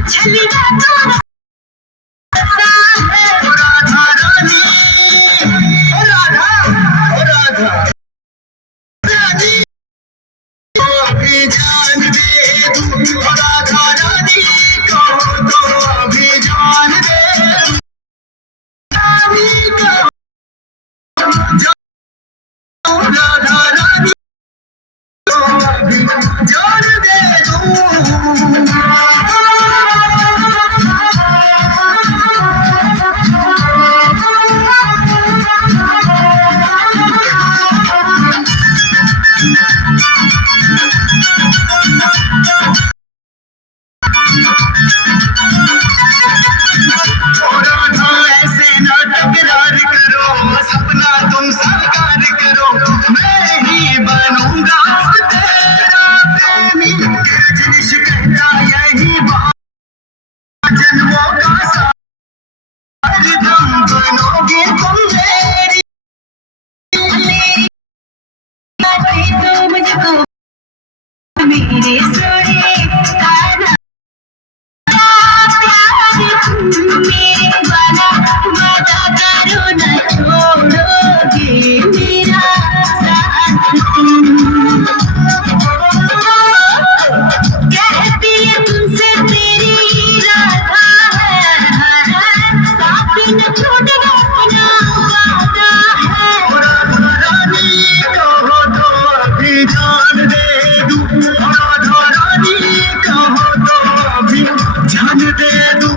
छलिया तो राधा रानी राधा राधा रानी अभी जान दे तू राधा रानी कहो तो अभी जान दे रानी कहो राधा रानी तो अभी जान दे तू सपना तुम साकार करो मैं ही बनूंगा तेरा प्रेमी जिनिश कहता यही बात जन्मों का साथ दम बनोगे तुम मेरी तो मुझको मेरे सोने खाना मेरे वाला वादा करो न छोड़ोगे मेरा साथ तुम कहती है तुमसे तेरी राधा है साथ न छोड़ेगा अपना वादा है रानी कहो तो अभी जान दे दूं राधा रानी कहो तो अभी जान दे दूं